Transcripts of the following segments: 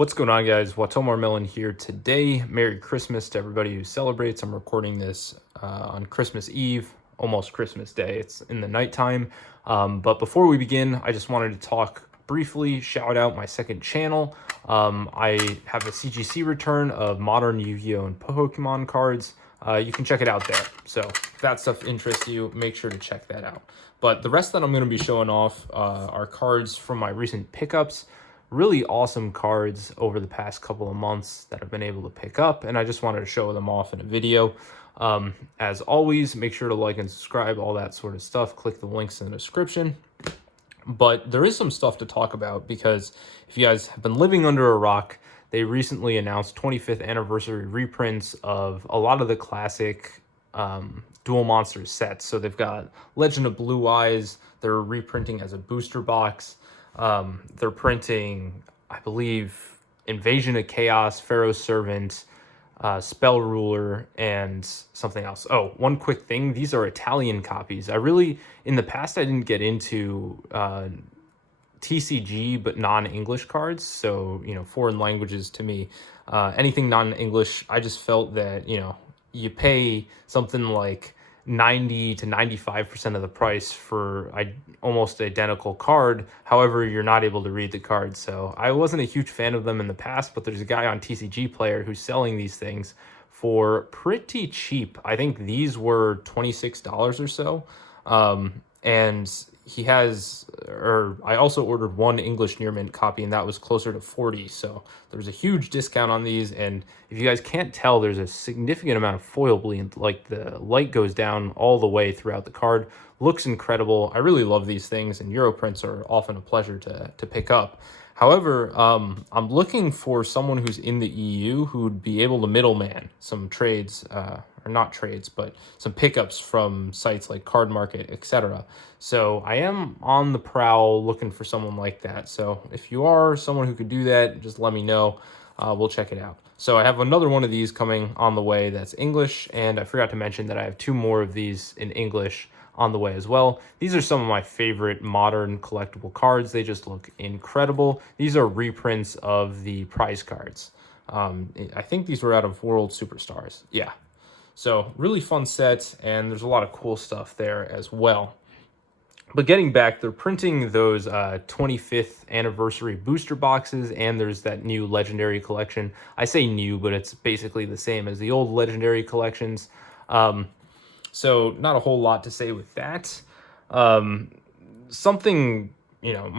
What's going on, guys? Watomar Melon here today. Merry Christmas to everybody who celebrates. I'm recording this on Christmas Eve, almost Christmas Day. It's in the nighttime. But before we begin, I just wanted to talk briefly, shout out my second channel. I have a CGC return of modern Yu-Gi-Oh! And Pokemon cards. You can check it out there. So if that stuff interests you, make sure to check that out. But the rest that I'm going to be showing off are cards from my recent pickups. Really awesome cards over the past couple of months that I've been able to pick up, and I just wanted to show them off in a video. As always, make sure to like and subscribe, all that sort of stuff. Click the links in the description. But there is some stuff to talk about because if you guys have been living under a rock, they recently announced 25th anniversary reprints of a lot of the classic Duel Monsters sets. So they've got Legend of Blue Eyes, they're reprinting as a booster box. They're printing, I believe, Invasion of Chaos, Pharaoh's Servant, Spell Ruler, and something else. Oh, one quick thing. These are Italian copies. In the past, I didn't get into TCG, but non-English cards. So, foreign languages to me, anything non-English, I just felt that, you pay something like 90 to 95% of the price for almost identical card. However, you're not able to read the card. So I wasn't a huge fan of them in the past, but there's a guy on TCG Player who's selling these things for pretty cheap. I think these were $26 or so. And he has, or I also ordered one English near mint copy, and that was closer to 40. So there's a huge discount on these. And if you guys can't tell, there's a significant amount of foil bleed. Like the light goes down all the way throughout the card. Looks incredible. I really love these things, and Euro prints are often a pleasure to pick up. However, I'm looking for someone who's in the EU who would be able to middleman some trades, or not trades, but some pickups from sites like Card Market, etc. So I am on the prowl looking for someone like that. So if you are someone who could do that, just let me know. We'll check it out. So I have another one of these coming on the way that's English, and I forgot to mention that I have two more of these in English on the way as well. These are some of my favorite modern collectible cards. They just look incredible. These are reprints of the prize cards. I think these were out of World Superstars. Yeah. So really fun set, and there's a lot of cool stuff there as well. But getting back, they're printing those 25th anniversary booster boxes, and there's that new legendary collection. I say new, but it's basically the same as the old legendary collections. So not a whole lot to say with that.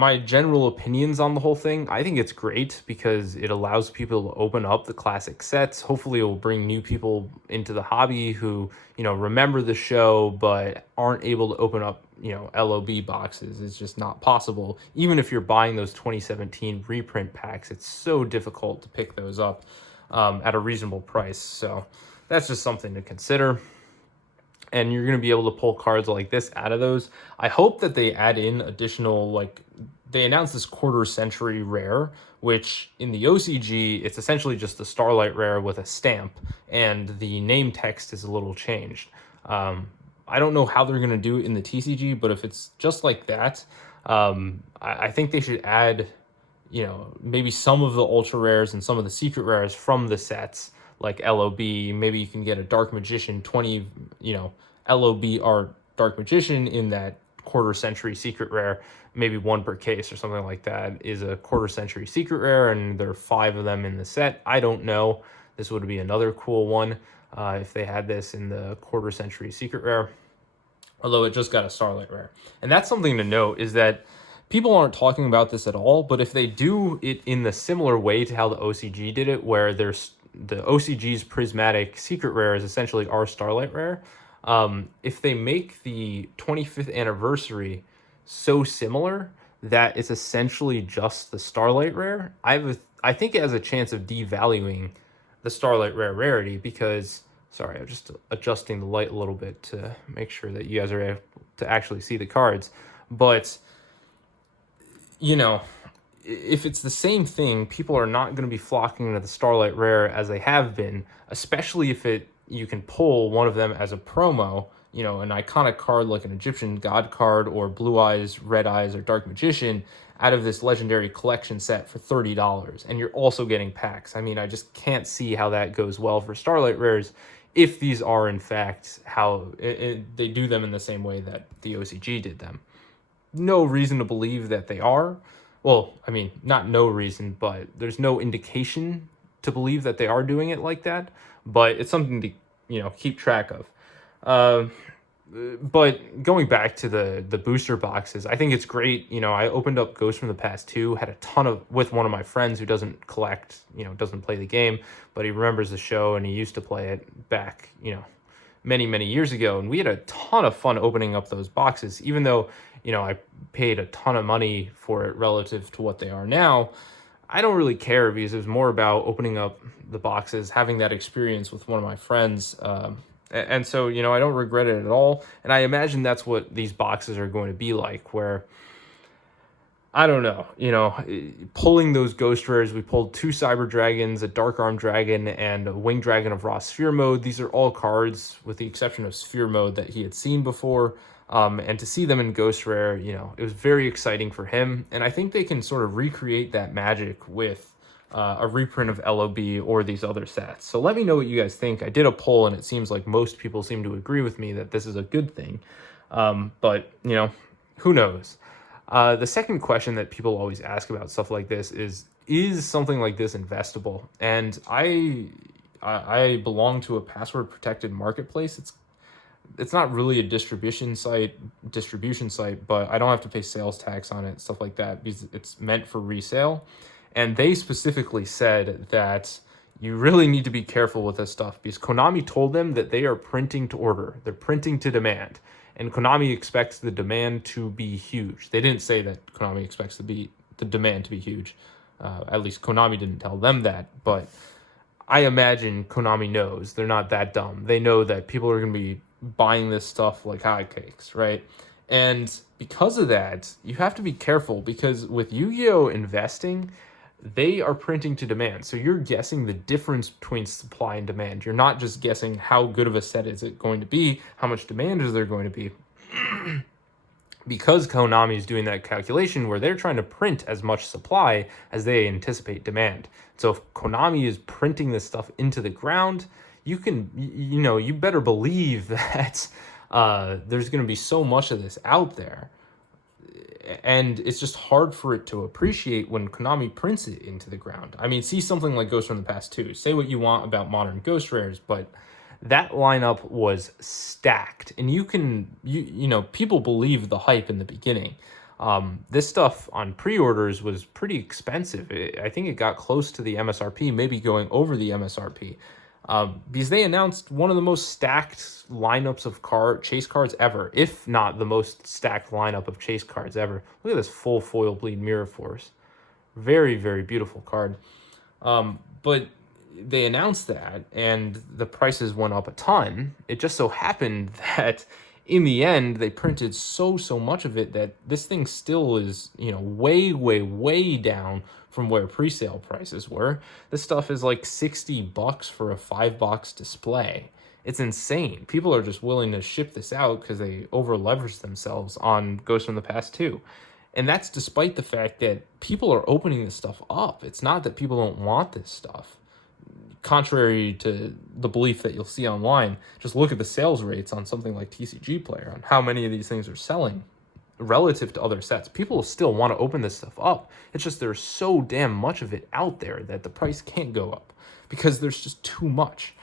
My general opinions on the whole thing, I think it's great because it allows people to open up the classic sets. Hopefully it will bring new people into the hobby who, remember the show but aren't able to open up, LOB boxes. It's just not possible. Even if you're buying those 2017 reprint packs, it's so difficult to pick those up at a reasonable price. So that's just something to consider. And you're going to be able to pull cards like this out of those. I hope that they add in additional, they announced this quarter century rare, which in the OCG, it's essentially just the Starlight rare with a stamp, and the name text is a little changed. I don't know how they're going to do it in the TCG, but if it's just like that, I think they should add, maybe some of the ultra rares and some of the secret rares from the sets, like LOB. Maybe you can get a Dark Magician 20, LOB art Dark Magician in that quarter century secret rare. Maybe one per case or something like that is a quarter century secret rare, and there are 5 of them in the set. I don't know. This would be another cool one if they had this in the quarter century secret rare, although it just got a Starlight rare. And that's something to note, is that people aren't talking about this at all, but if they do it in the similar way to how the OCG did it, where there's the OCG's prismatic secret rare is essentially our Starlight rare. If they make the 25th anniversary so similar that it's essentially just the Starlight rare, I think it has a chance of devaluing the Starlight rare rarity because, sorry, I'm just adjusting the light a little bit to make sure that you guys are able to actually see the cards. But, if it's the same thing, people are not going to be flocking to the Starlight rare as they have been, especially if you can pull one of them as a promo, an iconic card like an Egyptian God card or Blue Eyes, Red Eyes, or Dark Magician out of this legendary collection set for $30, and you're also getting packs. I mean, I just can't see how that goes well for Starlight Rares if these are in fact how they do them in the same way that the OCG did them. No reason to believe that they are. Well, I mean, not no reason, but there's no indication to believe that they are doing it like that. But it's something to, keep track of. But going back to the booster boxes, I think it's great. I opened up Ghost from the Past 2, had a ton of, with one of my friends who doesn't collect, doesn't play the game, but he remembers the show and he used to play it back, many, many years ago. And we had a ton of fun opening up those boxes, even though, I paid a ton of money for it relative to what they are now. I don't really care because it was more about opening up the boxes, having that experience with one of my friends. And so, I don't regret it at all. And I imagine that's what these boxes are going to be like, where, I don't know, pulling those Ghost Rares, we pulled 2 Cyber Dragons, a Dark Arm Dragon, and a Winged Dragon of Raw Sphere Mode. These are all cards, with the exception of Sphere Mode, that he had seen before. And to see them in Ghost Rare, it was very exciting for him. And I think they can sort of recreate that magic with a reprint of LOB or these other sets. So let me know what you guys think. I did a poll, and it seems like most people seem to agree with me that this is a good thing. But, who knows? The second question that people always ask about stuff like this is something like this investable? And I belong to a password protected marketplace. It's not really a distribution site, but I don't have to pay sales tax on it, stuff like that, because it's meant for resale. And they specifically said that you really need to be careful with this stuff, because Konami told them that they are printing to order. They're printing to demand. And Konami expects the demand to be huge. They didn't say that Konami expects the demand to be huge. At least Konami didn't tell them that, but I imagine Konami knows. They're not that dumb. They know that people are going to be buying this stuff like hotcakes, right? And because of that, you have to be careful, because with Yu-Gi-Oh! Investing, they are printing to demand. So you're guessing the difference between supply and demand. You're not just guessing how good of a set is it going to be, how much demand is there going to be. Because Konami is doing that calculation where they're trying to print as much supply as they anticipate demand. So if Konami is printing this stuff into the ground, you better believe that there's going to be so much of this out there. And it's just hard for it to appreciate when Konami prints it into the ground. I mean, see something like Ghost from the Past 2. Say what you want about modern Ghost Rares, but that lineup was stacked. And people believe the hype in the beginning. This stuff on pre-orders was pretty expensive. I think it got close to the MSRP, maybe going over the MSRP. Because they announced one of the most stacked lineups of chase cards ever, if not the most stacked lineup of chase cards ever. Look at this full foil bleed Mirror Force. Very, very beautiful card. But they announced that, and the prices went up a ton. It just so happened that in the end, they printed so much of it that this thing still is, way, way, way down from where pre-sale prices were. This stuff is like $60 for a 5-box display. It's insane. People are just willing to ship this out because they over-leverage themselves on Ghost from the Past 2. And that's despite the fact that people are opening this stuff up. It's not that people don't want this stuff. Contrary to the belief that you'll see online, just look at the sales rates on something like TCG Player, on how many of these things are selling relative to other sets. People still want to open this stuff up. It's just there's so damn much of it out there that the price can't go up because there's just too much.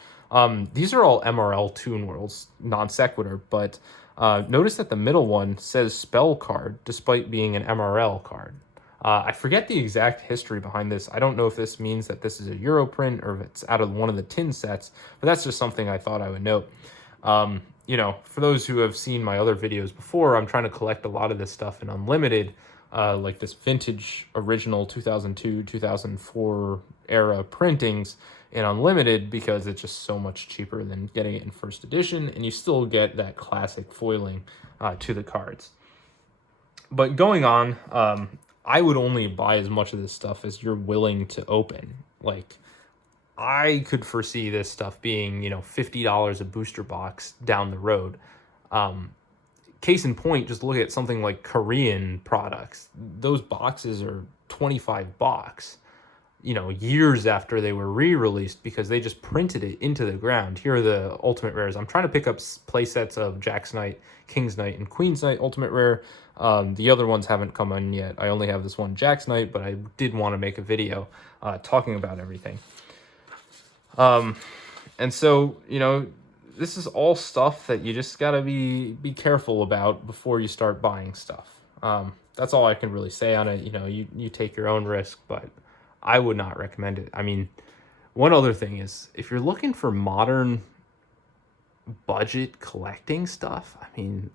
These are all MRL Toon Worlds, non sequitur, but notice that the middle one says Spell Card despite being an MRL card. I forget the exact history behind this. I don't know if this means that this is a Euro print or if it's out of one of the tin sets, but that's just something I thought I would note. For those who have seen my other videos before, I'm trying to collect a lot of this stuff in Unlimited, like this vintage original 2002, 2004 era printings in Unlimited, because it's just so much cheaper than getting it in first edition, and you still get that classic foiling to the cards. But going on, I would only buy as much of this stuff as you're willing to open. Like, I could foresee this stuff being, $50 a booster box down the road. case in point, just look at something like Korean products. Those boxes are 25 bucks, years after they were re-released because they just printed it into the ground. Here are the ultimate rares. I'm trying to pick up play sets of Jack's Knight, King's Knight, and Queen's Knight ultimate rare. The other ones haven't come in yet. I only have this one Jack's Knight, but I did want to make a video talking about everything. And so, this is all stuff that you just gotta be careful about before you start buying stuff. That's all I can really say on it. You take your own risk, but I would not recommend it. I mean, one other thing is, if you're looking for modern budget collecting stuff, I mean,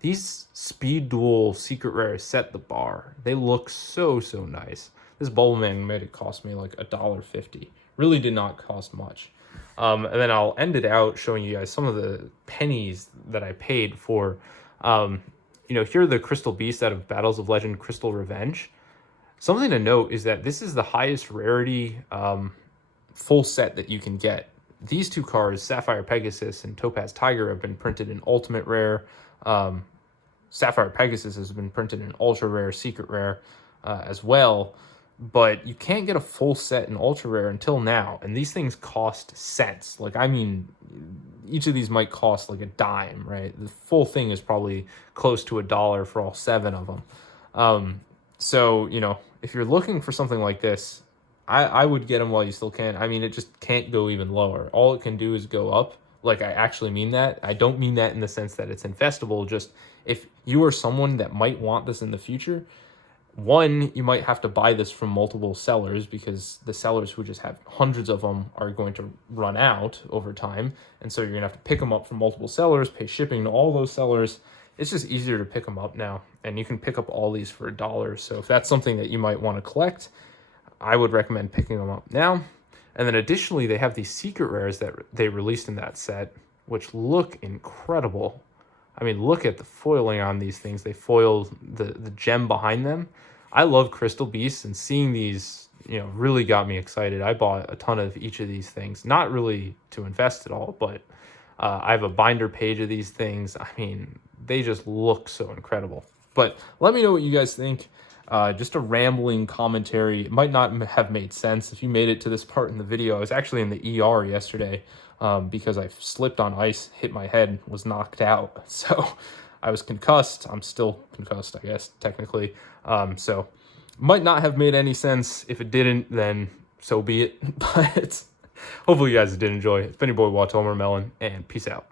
these Speed Duel Secret Rares set the bar. They look so nice. This Bulbaman made it cost me like $1.50. Really did not cost much. And then I'll end it out showing you guys some of the pennies that I paid for. Here are the Crystal Beasts out of Battles of Legend Crystal Revenge. Something to note is that this is the highest rarity full set that you can get. These two cards, Sapphire Pegasus and Topaz Tiger, have been printed in Ultimate Rare. Sapphire Pegasus has been printed in Ultra Rare, Secret Rare as well. But you can't get a full set in Ultra Rare until now. And these things cost cents. Each of these might cost like a dime, right? The full thing is probably close to $1 for all 7 of them. So, if you're looking for something like this, I would get them while you still can. I mean, it just can't go even lower. All it can do is go up. Like, I actually mean that. I don't mean that in the sense that it's infestable. Just if you are someone that might want this in the future, one, you might have to buy this from multiple sellers because the sellers who just have hundreds of them are going to run out over time. And so you're going to have to pick them up from multiple sellers, pay shipping to all those sellers. It's just easier to pick them up now. And you can pick up all these for $1. So if that's something that you might want to collect, I would recommend picking them up now. And then additionally, they have these secret rares that they released in that set, which look incredible. I mean, look at the foiling on these things. They foiled the gem behind them. I love Crystal Beasts, and seeing these, really got me excited. I bought a ton of each of these things, not really to invest at all, but I have a binder page of these things. I mean, they just look so incredible. But let me know what you guys think. Just a rambling commentary. It might not have made sense if you made it to this part in the video. I was actually in the ER yesterday because I slipped on ice, hit my head, was knocked out. So I was concussed. I'm still concussed, I guess, technically. So might not have made any sense. If it didn't, then so be it. But hopefully you guys did enjoy. It's been your boy, Watermelon, and peace out.